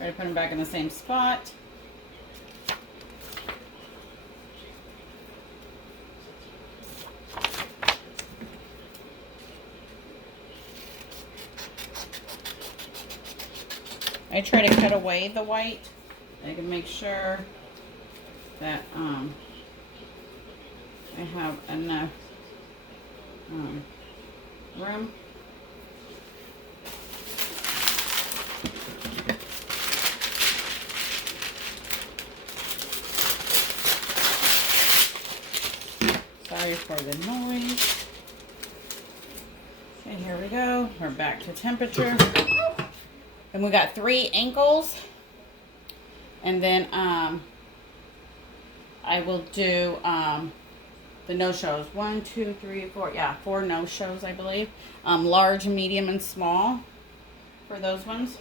Try to put them back in the same spot. I try to cut away the white. I can make sure that I have enough room. Sorry for the noise. Okay, here we go. We're back to temperature. And we got 3 ankles. And then I will do the no-shows. 1, 2, 3, 4. Yeah, 4 no-shows, I believe. Large, medium, and small for those ones.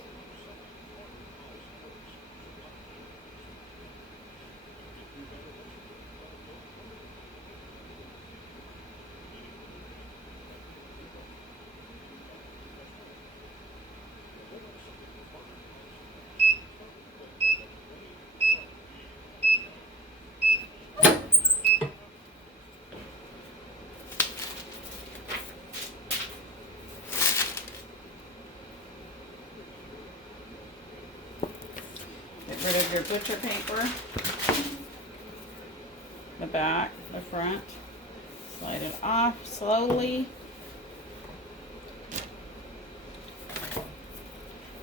Get rid of your butcher paper, the back, the front, slide it off slowly.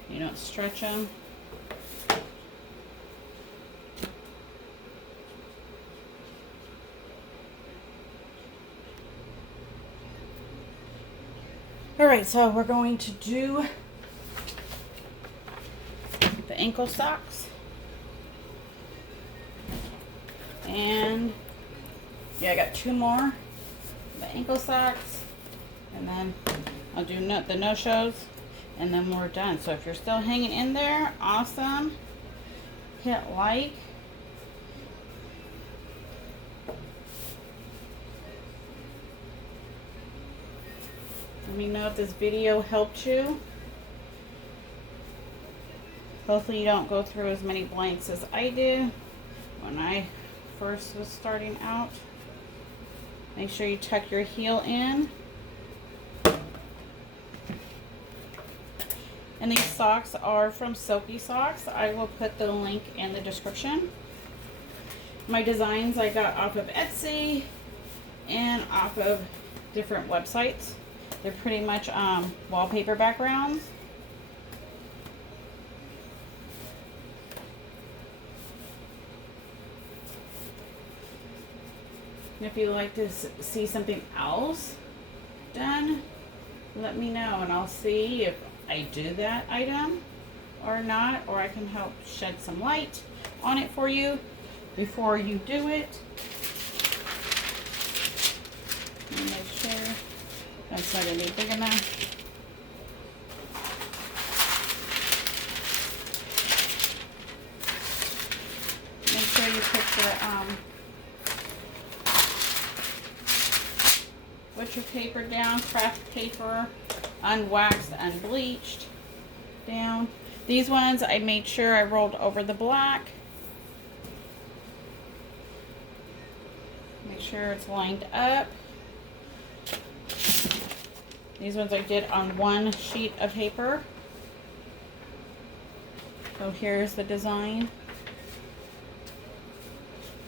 You don't stretch them. All right, so we're going to do the ankle socks. And yeah, I got 2 more. The ankle socks. And then I'll do the no-shows. And then we're done. So if you're still hanging in there, awesome. Hit like. Let me know if this video helped you. Hopefully you don't go through as many blanks as I did when I first was starting out. Make sure you tuck your heel in. And these socks are from Silky Socks. I will put the link in the description. My designs I got off of Etsy and off of different websites. They're pretty much wallpaper backgrounds. And if you'd like to see something else done, let me know and I'll see if I do that item or not, or I can help shed some light on it for you before you do it. Let me make sure that's not going to be big enough. Make sure you put the butcher paper down, craft paper, unwaxed, unbleached down. These ones I made sure I rolled over the black. Make sure it's lined up. These ones I did on 1 sheet of paper. So here's the design.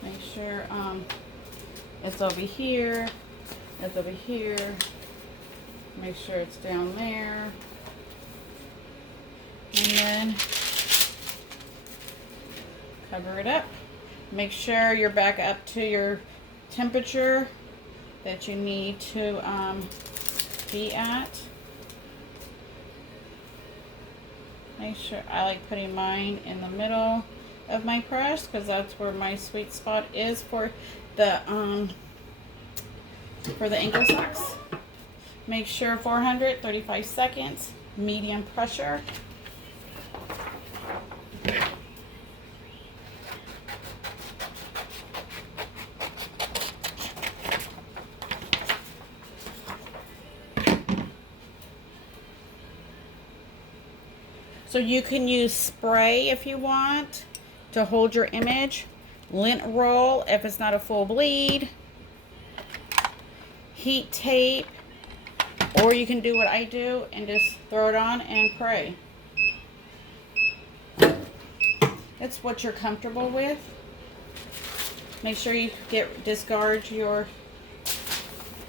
Make sure it's over here. It's over here. Make sure it's down there. And then cover it up. Make sure you're back up to your temperature that you need to be at. Make sure I like putting mine in the middle of my press because that's where my sweet spot is for the ankle socks. Make sure 435 seconds, medium pressure. So So you can use spray if you want to hold your image, lint roll if it's not a full bleed, heat tape, or you can do what I do and just throw it on and pray. It's what you're comfortable with. Make sure you discard your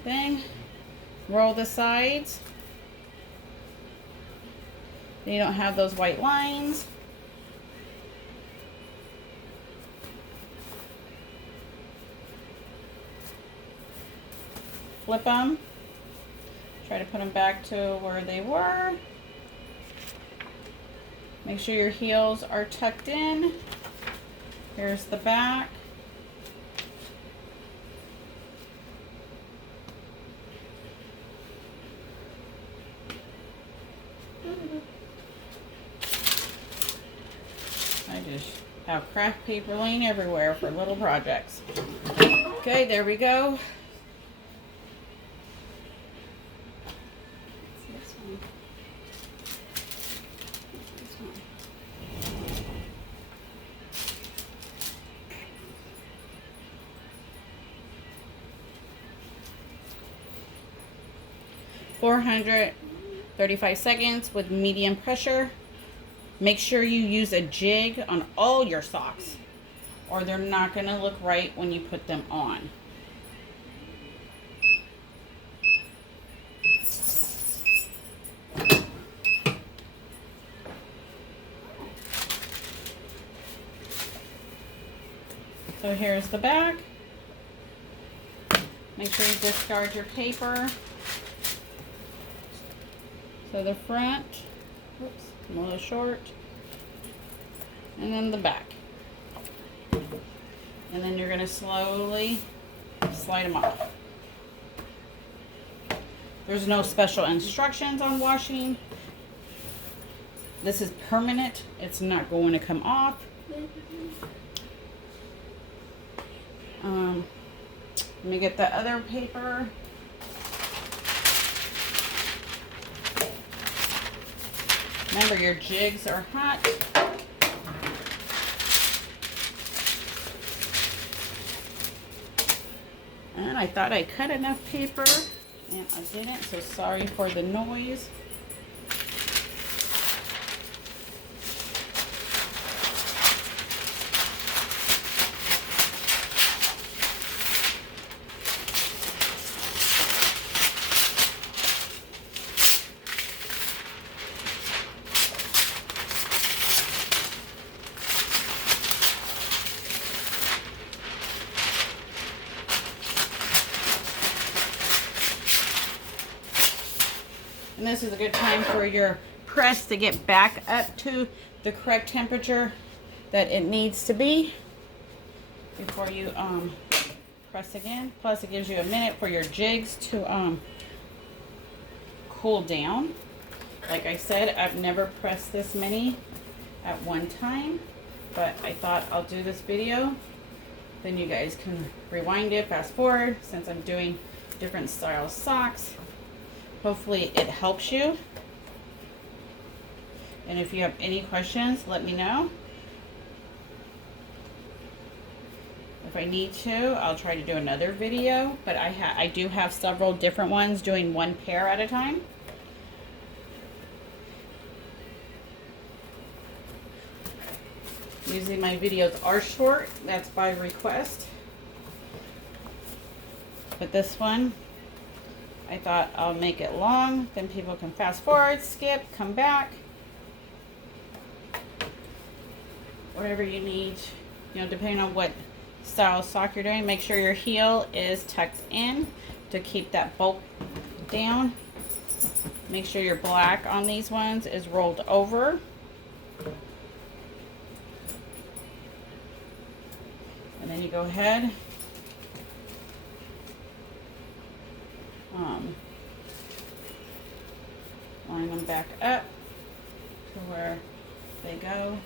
thing. Roll the sides. You don't have those white lines. Flip them. Try to put them back to where they were. Make sure your heels are tucked in. Here's the back. I just have craft paper laying everywhere for little projects. Okay, there we go. 435 seconds with medium pressure. Make sure you use a jig on all your socks, or they're not going to look right when you put them on. So here's the back. Make sure you discard your paper. So the front, oops, a little short, and then the back. And then you're going to slowly slide them off. There's no special instructions on washing. This is permanent. It's not going to come off. Let me get the other paper. Remember, your jigs are hot. And I thought I cut enough paper, and I didn't, so sorry for the noise. And this is a good time for your press to get back up to the correct temperature that it needs to be before you press again. Plus it gives you a minute for your jigs to cool down. Like I said, I've never pressed this many at one time, but I thought I'll do this video. Then you guys can rewind it, fast forward, since I'm doing different style socks. Hopefully it helps you. And if you have any questions, let me know. If I need to, I'll try to do another video, but I do have several different ones doing one pair at a time. Usually my videos are short, that's by request. But this one, I thought I'll make it long, then people can fast forward, skip, come back. Whatever you need, you know, depending on what style sock you're doing. Make sure your heel is tucked in to keep that bulk down. Make sure your black on these ones is rolled over. And then you go ahead line them back up to where they go.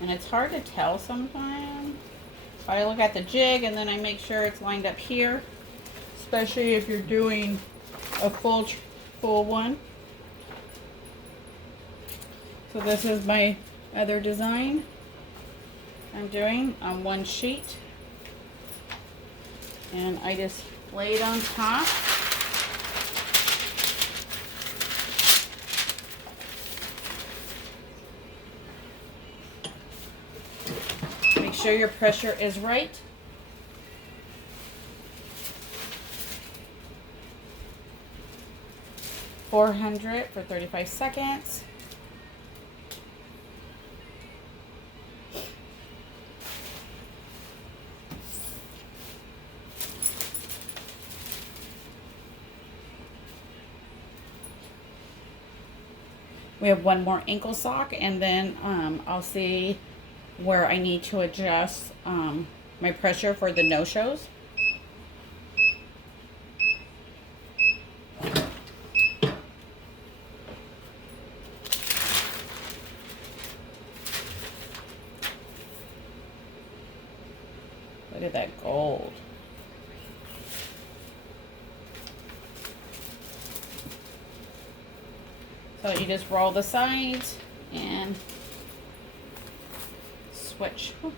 And and it's hard to tell sometimes. I look at the jig and then I make sure it's lined up here, especially if you're doing a full one. So this is my other design I'm doing on one sheet, and I just lay it on top. Make sure your pressure is right. $400 for 35 seconds. We have one more ankle sock, and then I'll see where I need to adjust my pressure for the no-shows. Look at that gold. So you just roll the sides and switch. Be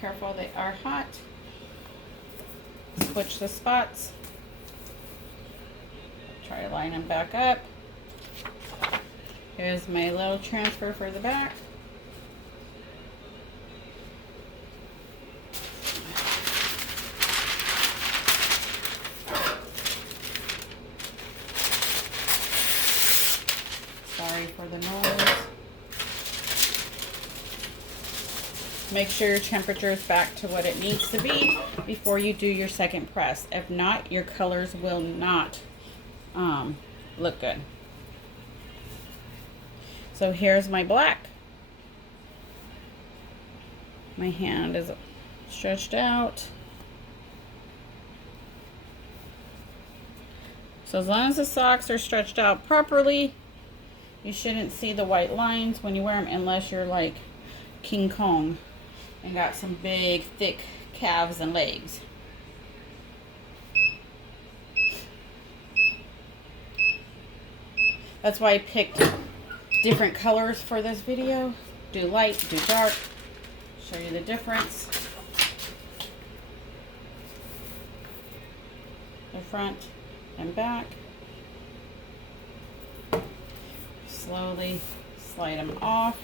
careful, they are hot. Switch the spots. Try to line them back up. Here's my little transfer for the back. Sorry for the noise. Make sure your temperature is back to what it needs to be before you do your second press. If not, your colors will not look good. So here's my black. My hand is stretched out. So as long as the socks are stretched out properly, you shouldn't see the white lines when you wear them, unless you're like King Kong and got some big, thick calves and legs. That's why I picked different colors for this video. Do light, do dark, show you the difference. The front and back. Slowly slide them off.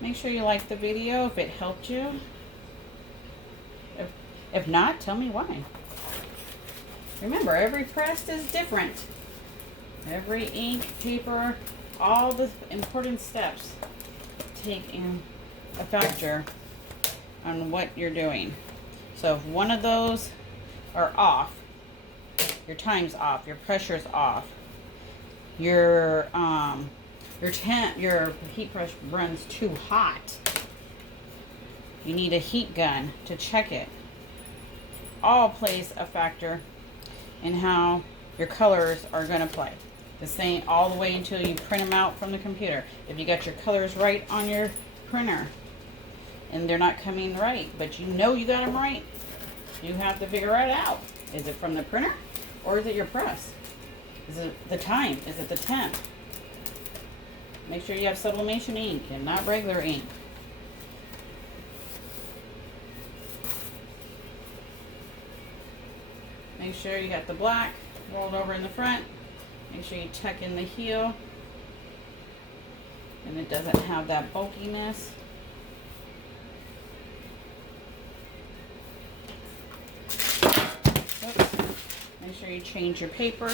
Make sure you like the video if it helped you. If not, tell me why. Remember, every press is different. Every ink, paper, all the important steps take in a factor on what you're doing. So if one of those are off, your time's off, your pressure's off, your heat press runs too hot, you need a heat gun to check it. All plays a factor in how your colors are going to play. The same all the way until you print them out from the computer. If you got your colors right on your printer and they're not coming right, but you know you got them right, you have to figure it out. Is it from the printer or is it your press? Is it the time? Is it the temp? Make sure you have sublimation ink and not regular ink. Make sure you got the black rolled over in the front. Make sure you tuck in the heel and it doesn't have that bulkiness. Oops. Make sure you change your paper.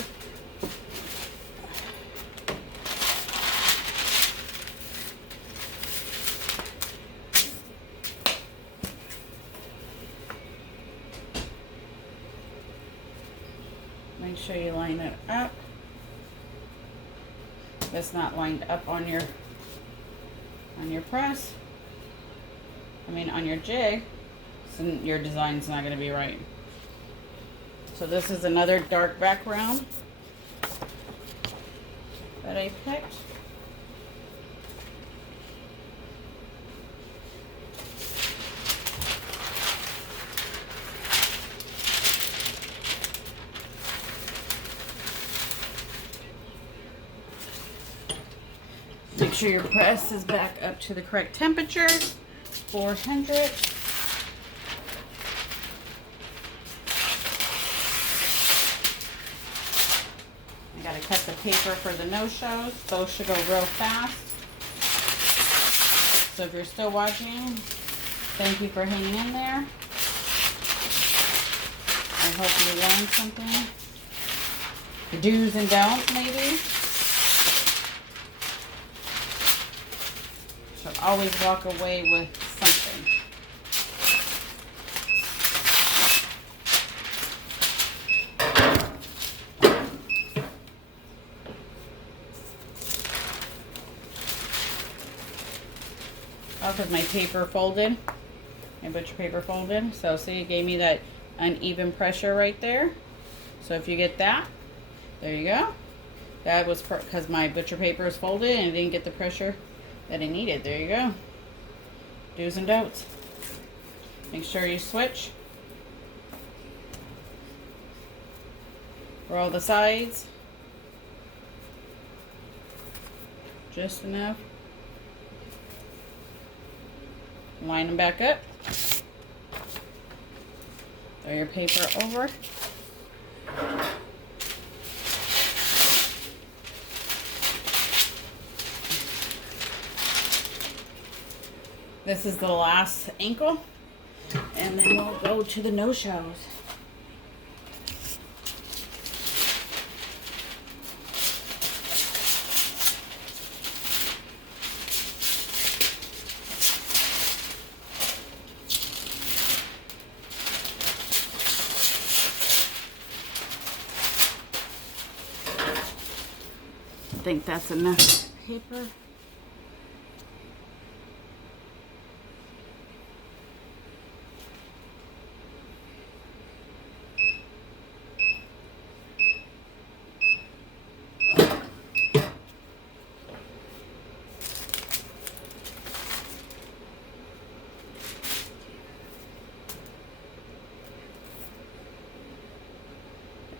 Make sure you line it up. If it's not lined up on your press, on your jig, so your design's not going to be right. So this is another dark background that I picked. Make sure your press is back up to the correct temperature, 400. I gotta cut the paper for the no-shows. Those should go real fast. So if you're still watching, thank you for hanging in there. I hope you learned something. The do's and don'ts, maybe. Should always walk away with something. Oh, because my paper folded. My butcher paper folded. So see, it gave me that uneven pressure right there. So if you get that, there you go. That was because my butcher paper is folded and it didn't get the pressure that I needed. There you go. Do's and don'ts. Make sure you switch for all the sides. Just enough. Line them back up. Throw your paper over. This is the last ankle, and then we'll go to the no-shows. I think that's enough paper.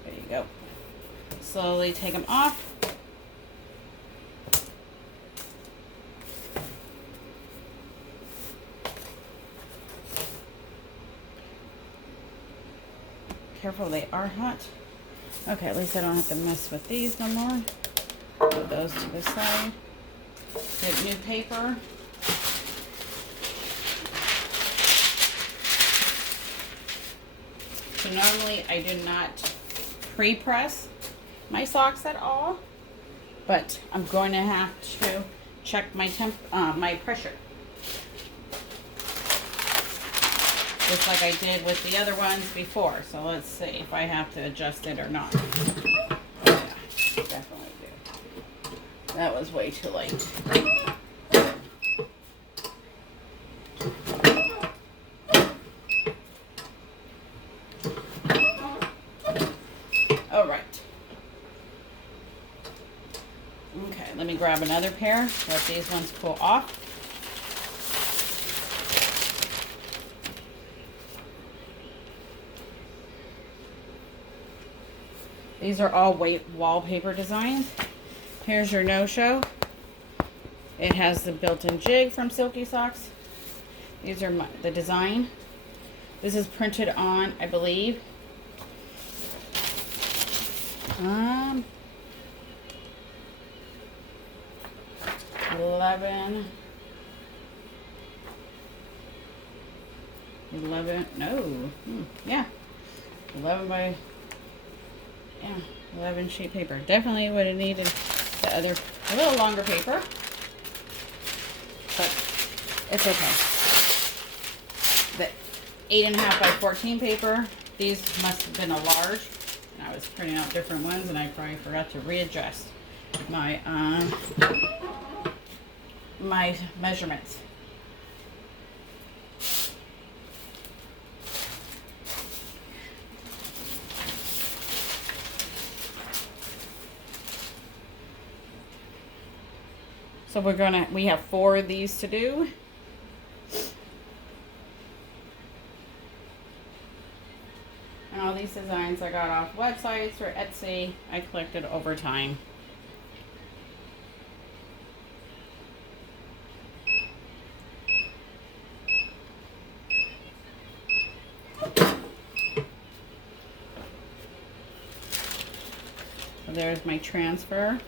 There you go. Slowly take them off. Careful, they are hot. Okay, at least I don't have to mess with these no more. Put those to the side. Get new paper. So normally I do not pre-press my socks at all, but I'm going to have to check my my pressure. Just like I did with the other ones before. So let's see if I have to adjust it or not. Yeah, definitely do. That was way too late. All right. Okay, let me grab another pair. Let these ones cool off. These are all wallpaper designs. Here's your no-show. It has the built-in jig from Silky Socks. These are the design. This is printed on, I believe, 11, no, yeah, 11 by, yeah, 11 sheet paper. Definitely would have needed the other, a little longer paper, but it's okay. The 8.5 by 14 paper, these must have been a large, and I was printing out different ones, and I probably forgot to readjust my my measurements. So we have 4 of these to do. And all these designs I got off websites or Etsy. I collected over time. So there's my transfer.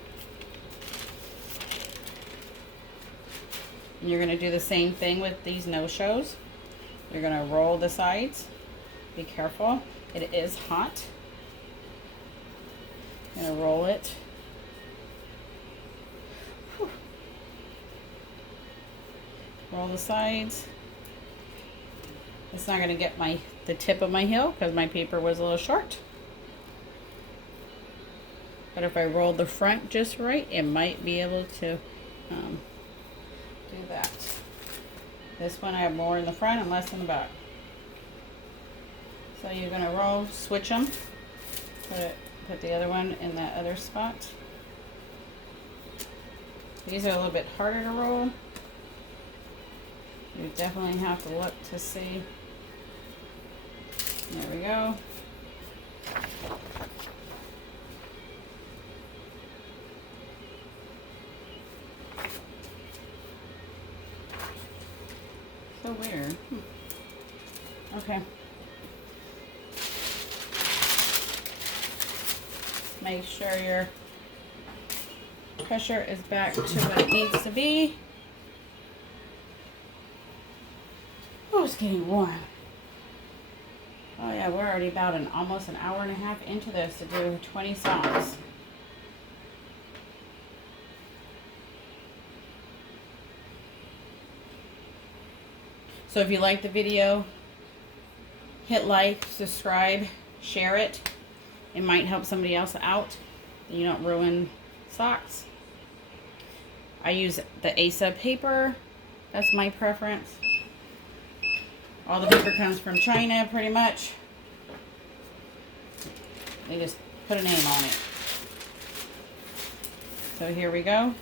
And you're going to do the same thing with these no-shows. You're going to roll the sides. Be careful. It is hot. I'm going to roll it. Whew. Roll the sides. It's not going to get the tip of my heel because my paper was a little short. But if I roll the front just right, it might be able to do that. This one I have more in the front and less in the back. So you're going to roll, switch them, put the other one in that other spot. These are a little bit harder to roll. You definitely have to look to see. There we go. So weird. Okay. Make sure your pressure is back to what it needs to be. Oh, it's getting warm. Oh yeah, we're already about almost an hour and a half into this to do 20 socks. So if you like the video, hit like, subscribe, share it. It might help somebody else out. You don't ruin socks. I use the Asa paper. That's my preference. All the paper comes from China, pretty much. They just put a name on it. So here we go.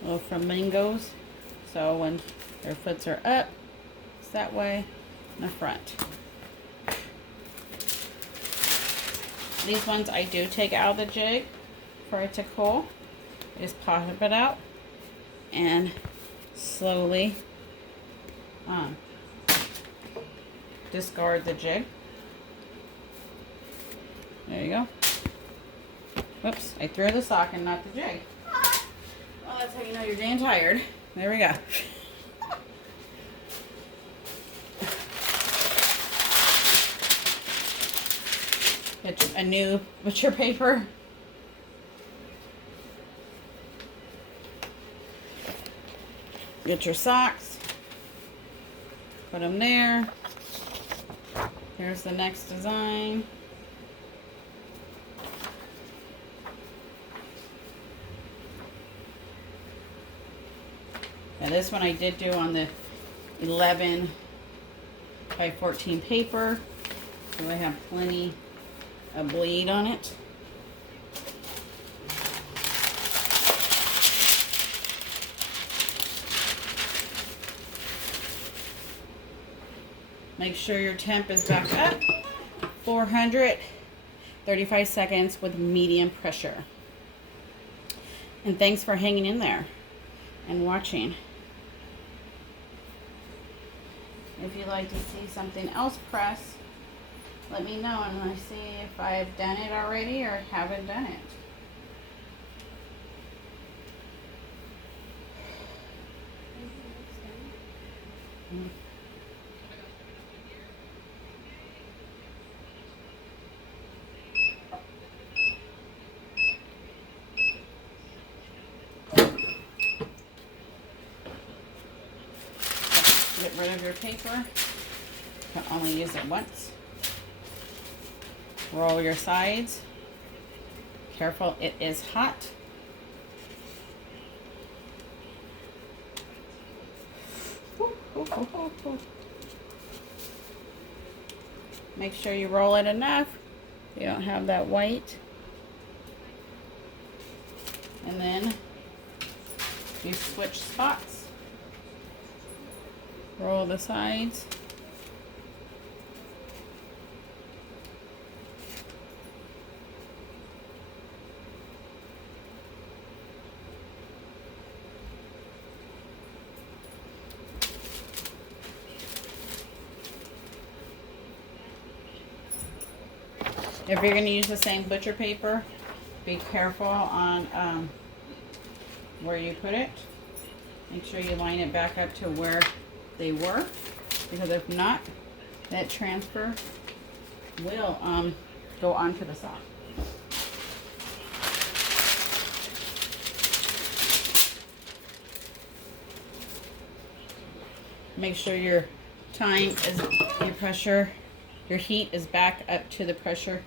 Little flamingos. So when their foots are up, it's that way in the front. These ones I do take out of the jig for it to cool. I just pop it out and slowly discard the jig. There you go. Whoops, I threw the sock and not the jig. Well, that's how you know you're getting tired. There we go. Get a new butcher paper. Get your socks. Put them there. Here's the next design. And this one I did do on the 11 by 14 paper. So I have plenty of bleed on it. Make sure your temp is back up. 400, 35 seconds with medium pressure. And thanks for hanging in there and watching. If you'd like to see something else press, let me know and let's see if I've done it already or haven't done it. Get rid of your paper. You can only use it once. Roll your sides. Careful, it is hot. Make sure you roll it enough. You don't have that white. And then you switch spots. Roll the sides. If you're going to use the same butcher paper, be careful on where you put it. Make sure you line it back up to where they were, because if not, that transfer will go onto the sock. Make sure your pressure, your heat is back up to the pressure.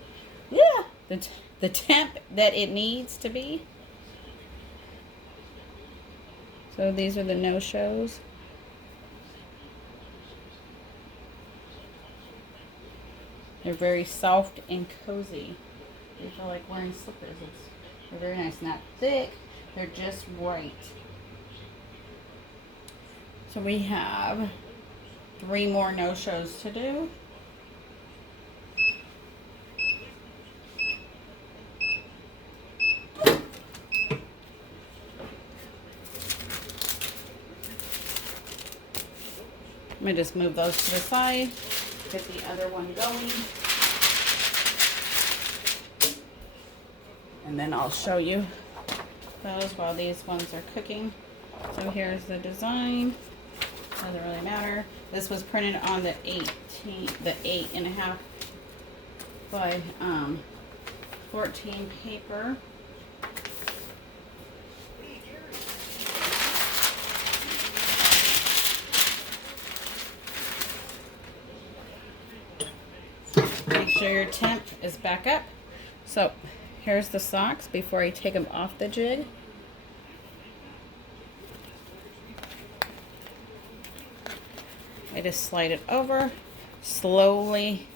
Yeah, the temp that it needs to be. So these are the no-shows. They're very soft and cozy. They feel like wearing slippers. They're very nice, not thick. They're just right. So we have 3 more no-shows to do. I'm going to just move those to the side, get the other one going, and then I'll show you those while these ones are cooking. So here's the design. Doesn't really matter. This was printed on the 8.5 by 14 paper. Make sure your temp is back up. So here's the socks before I take them off the jig. I just slide it over, slowly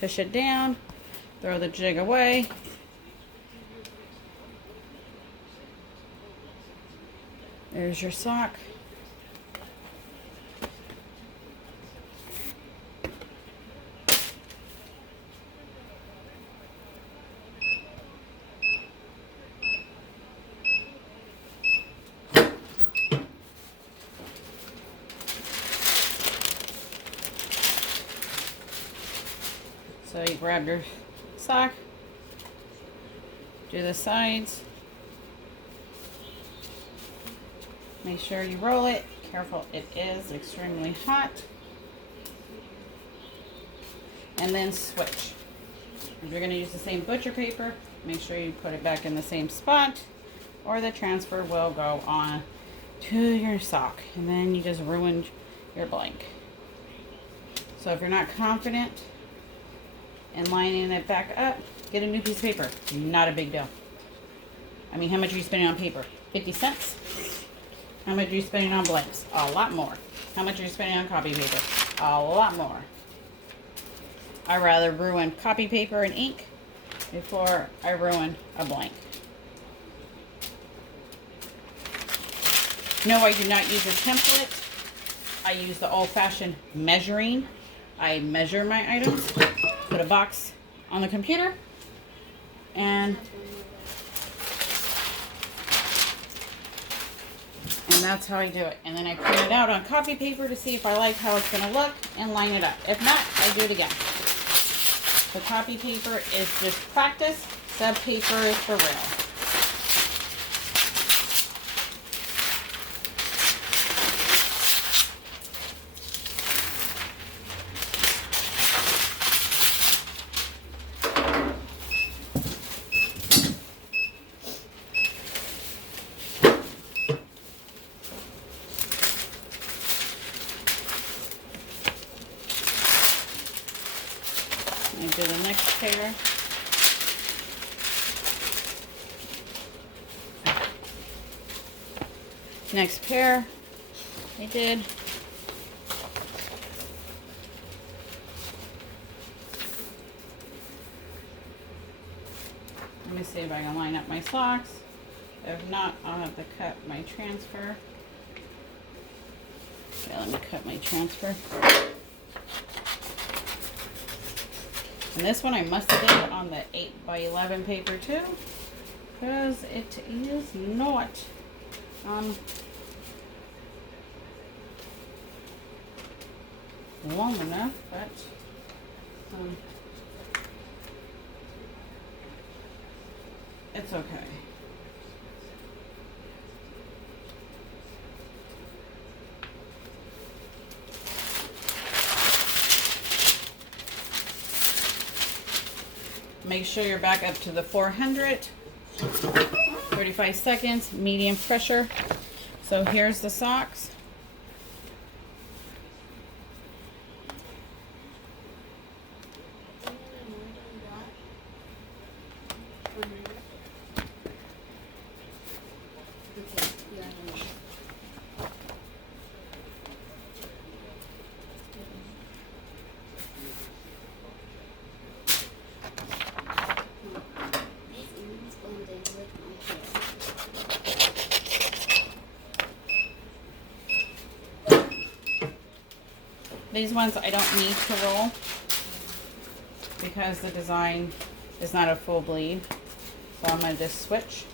push it down, throw the jig away. There's your sock. So you grab your sock, do the sides, make sure you roll it. Careful, it is extremely hot. And then switch. If you're going to use the same butcher paper, make sure you put it back in the same spot, or the transfer will go on to your sock. And then you just ruined your blank. So if you're not confident and lining it back up, get a new piece of paper. Not a big deal. I mean, how much are you spending on paper? 50 cents? How much are you spending on blanks? A lot more. How much are you spending on copy paper? A lot more. I'd rather ruin copy paper and ink before I ruin a blank. No, I do not use a template. I use the old-fashioned measuring. I measure my items, put a box on the computer, and that's how I do it. And then I print it out on copy paper to see if I like how it's going to look and line it up. If not, I do it again. The copy paper is just practice. Sub paper is for real. I do the next pair. Next pair I did. Let me see if I can line up my socks. If not, I'll have to cut my transfer. Okay, let me cut my transfer. And this one I must have did on the 8x11 paper too, because it is not long enough, but it's okay. Make sure you're back up to the 400, 35 seconds, medium pressure. So here's the socks. These ones I don't need to roll because the design is not a full bleed. So I'm going to just switch.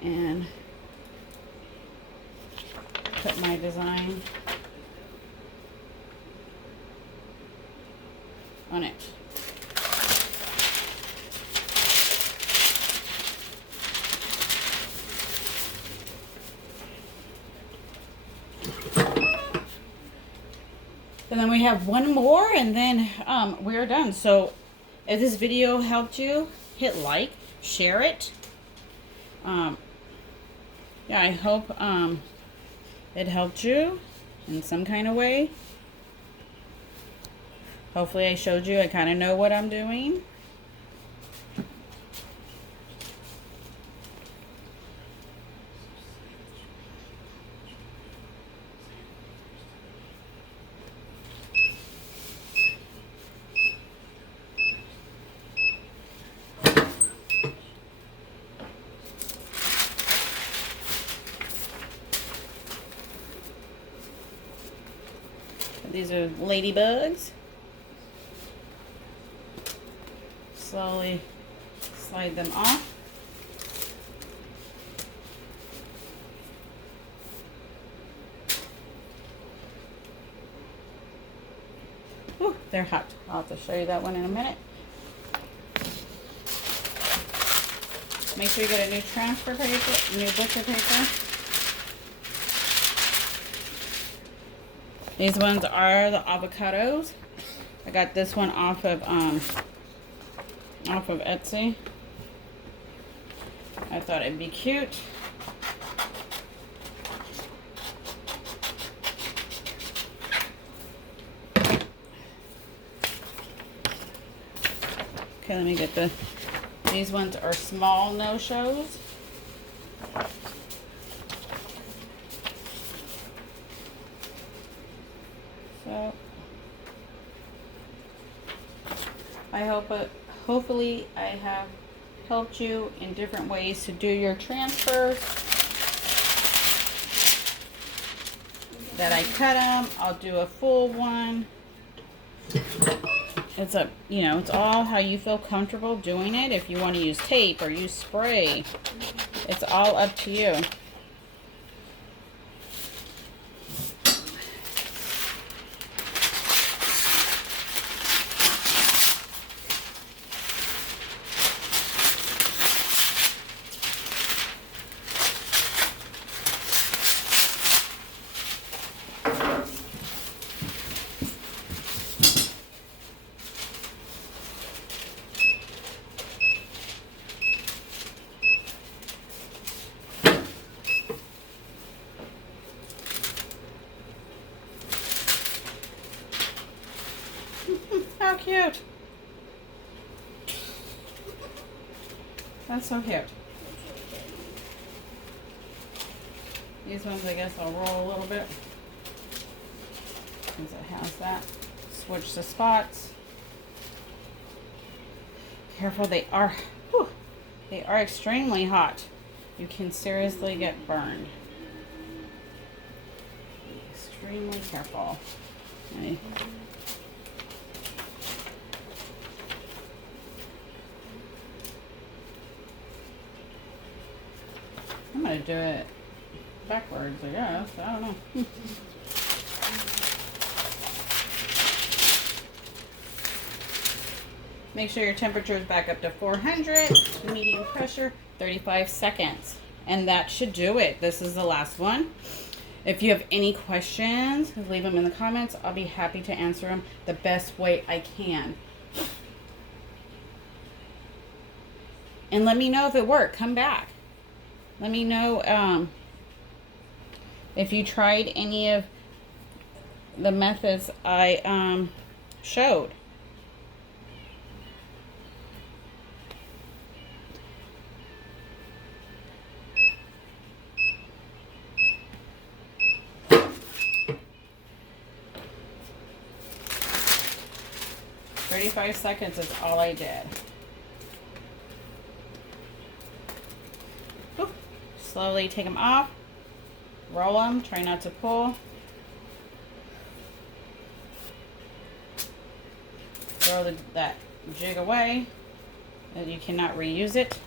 And put my design on it. And then we have one more, and then we're done. So if this video helped you, hit like, share it. Yeah, I hope it helped you in some kind of way. Hopefully I showed you I kind of know what I'm doing. These are ladybugs. Slowly slide them off. Whew, they're hot. I'll have to show you that one in a minute. Make sure you get a new transfer paper, new butcher paper. These ones are the avocados. I got this one off of Etsy. I thought it'd be cute. Okay, let me get these ones are small no-shows. So hopefully I have helped you in different ways to do your transfers. That I cut them, I'll do a full one. It's it's all how you feel comfortable doing it. If you want to use tape or use spray, it's all up to you. How cute. That's so cute. These ones, I guess I'll roll a little bit since it has that. Switch the spots. careful. They are, whew, they are extremely hot. You can seriously get burned. Be extremely careful. Okay. I'm gonna do it backwards, I guess. I don't know. Make sure your temperature is back up to 400, medium pressure, 35 seconds. And that should do it. This is the last one. If you have any questions, leave them in the comments. I'll be happy to answer them the best way I can. And let me know if it worked. Come back. Let me know if you tried any of the methods I showed. "35 seconds is all I did." Whew. Slowly take them off. Roll them. Try not to pull. Throw that jig away. You cannot reuse it.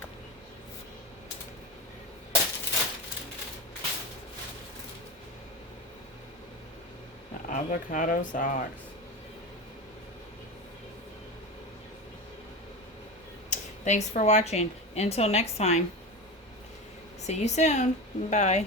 The avocado socks. Thanks for watching. Until next time. See you soon. Bye.